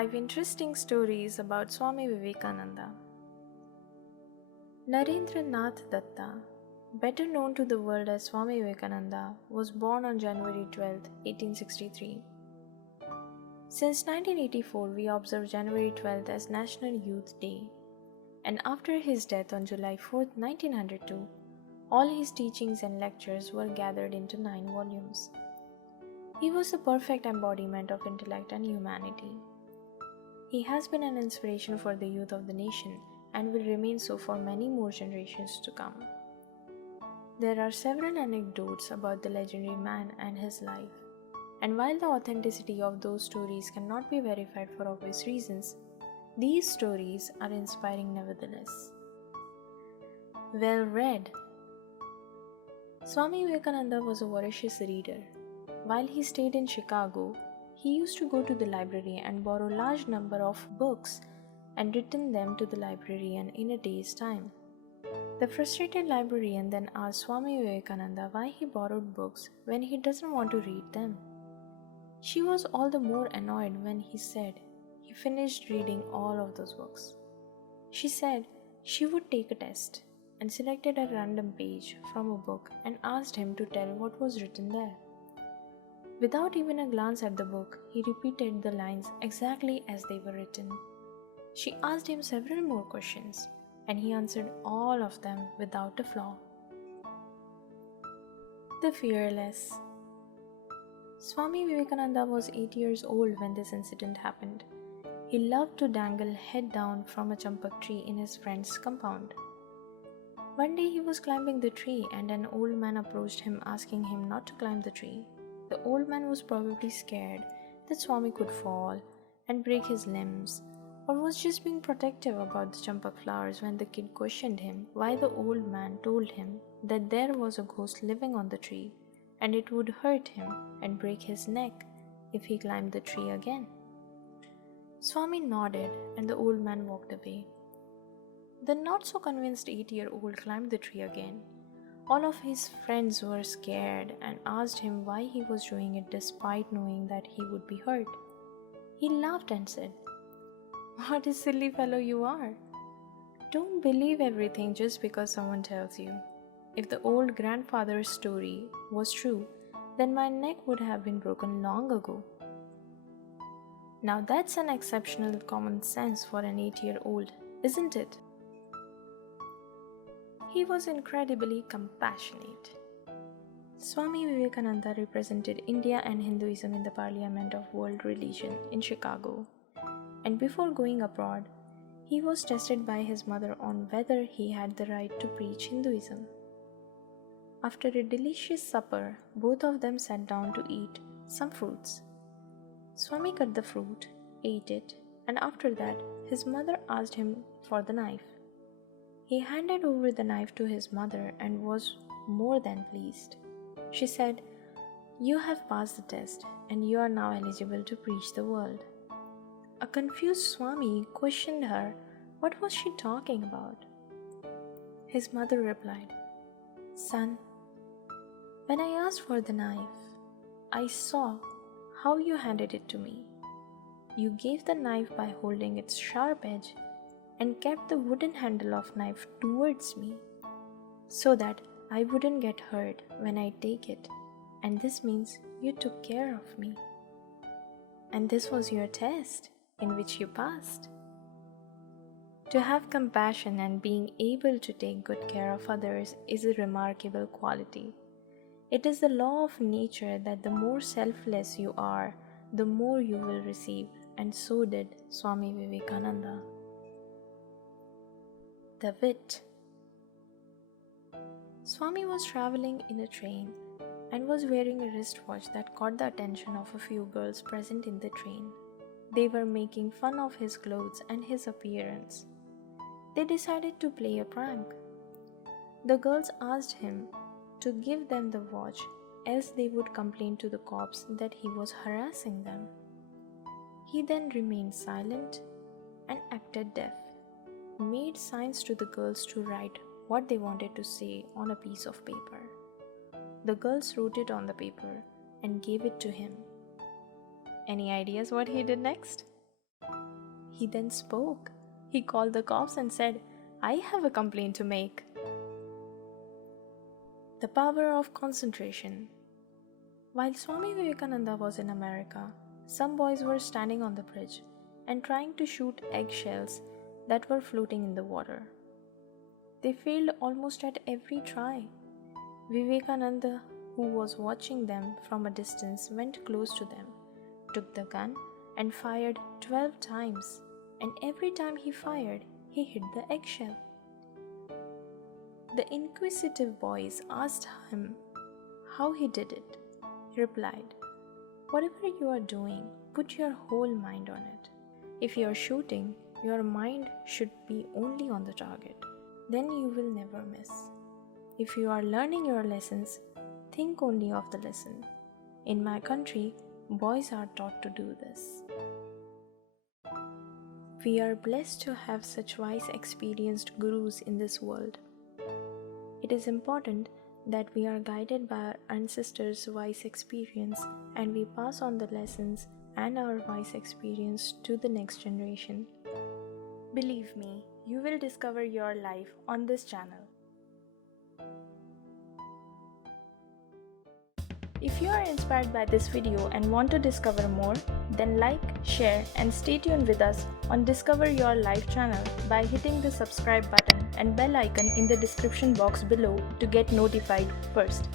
5 interesting stories about Swami Vivekananda. Narendranath Datta, better known to the world as Swami Vivekananda, was born on January 12, 1863. Since 1984, we observe January 12th as National Youth Day, and after his death on July 4, 1902, all his teachings and lectures were gathered into 9 volumes. He was the perfect embodiment of intellect and humanity. He has been an inspiration for the youth of the nation and will remain so for many more generations to come. There are several anecdotes about the legendary man and his life, and while the authenticity of those stories cannot be verified for obvious reasons, these stories are inspiring nevertheless. Well read. Swami Vivekananda was a voracious reader. While he stayed in Chicago, he used to go to the library and borrow large number of books and return them to the librarian in a day's time. The frustrated librarian then asked Swami Vivekananda why he borrowed books when he doesn't want to read them. She was all the more annoyed when he said he finished reading all of those books. She said she would take a test and selected a random page from a book and asked him to tell what was written there. Without even a glance at the book, he repeated the lines exactly as they were written. She asked him several more questions, and he answered all of them without a flaw. The Fearless. Swami Vivekananda was 8 years old when this incident happened. He loved to dangle head down from a champak tree in his friend's compound. One day he was climbing the tree and an old man approached him asking him not to climb the tree. The old man was probably scared that Swami could fall and break his limbs, or was just being protective about the champak flowers when the kid questioned him why the old man told him that there was a ghost living on the tree and it would hurt him and break his neck if he climbed the tree again. Swami nodded and the old man walked away. The not so convinced 8-year-old climbed the tree again. All of his friends were scared and asked him why he was doing it despite knowing that he would be hurt. He laughed and said, "What a silly fellow you are! Don't believe everything just because someone tells you. If the old grandfather's story was true, then my neck would have been broken long ago." Now that's an exceptional common sense for an 8-year-old, isn't it? He was incredibly compassionate. Swami Vivekananda represented India and Hinduism in the Parliament of World Religion in Chicago, and before going abroad, he was tested by his mother on whether he had the right to preach Hinduism. After a delicious supper, both of them sat down to eat some fruits. Swami cut the fruit, ate it, and after that, his mother asked him for the knife. He handed over the knife to his mother and was more than pleased. She said, "You have passed the test and you are now eligible to preach the world." A confused Swami questioned her what was she talking about. His mother replied, "Son, when I asked for the knife, I saw how you handed it to me. You gave the knife by holding its sharp edge and kept the wooden handle of knife towards me so that I wouldn't get hurt when I take it, and this means you took care of me. And this was your test in which you passed." To have compassion and being able to take good care of others is a remarkable quality. It is the law of nature that the more selfless you are, the more you will receive, and so did Swami Vivekananda. The Wit. Swami was traveling in a train and was wearing a wristwatch that caught the attention of a few girls present in the train. They were making fun of his clothes and his appearance. They decided to play a prank. The girls asked him to give them the watch, else they would complain to the cops that he was harassing them. He then remained silent and acted deaf, made signs to the girls to write what they wanted to say on a piece of paper. The girls wrote it on the paper and gave it to him. Any ideas what he did next? He then spoke. He called the cops and said, "I have a complaint to make." The power of concentration. While Swami Vivekananda was in America, some boys were standing on the bridge and trying to shoot eggshells that were floating in the water. They failed almost at every try. Vivekananda, who was watching them from a distance, went close to them, took the gun, and fired 12 times. And every time he fired, he hit the eggshell. The inquisitive boys asked him how he did it. He replied, "Whatever you are doing, put your whole mind on it. If you are shooting, your mind should be only on the target. Then you will never miss. If you are learning your lessons, think only of the lesson. In my country, boys are taught to do this." We are blessed to have such wise, experienced gurus in this world. It is important that we are guided by our ancestors' wise experience and we pass on the lessons and our wise experience to the next generation. Believe me, you will discover your life on this channel. If you are inspired by this video and want to discover more, then like, share and stay tuned with us on Discover Your Life channel by hitting the subscribe button and bell icon in the description box below to get notified first.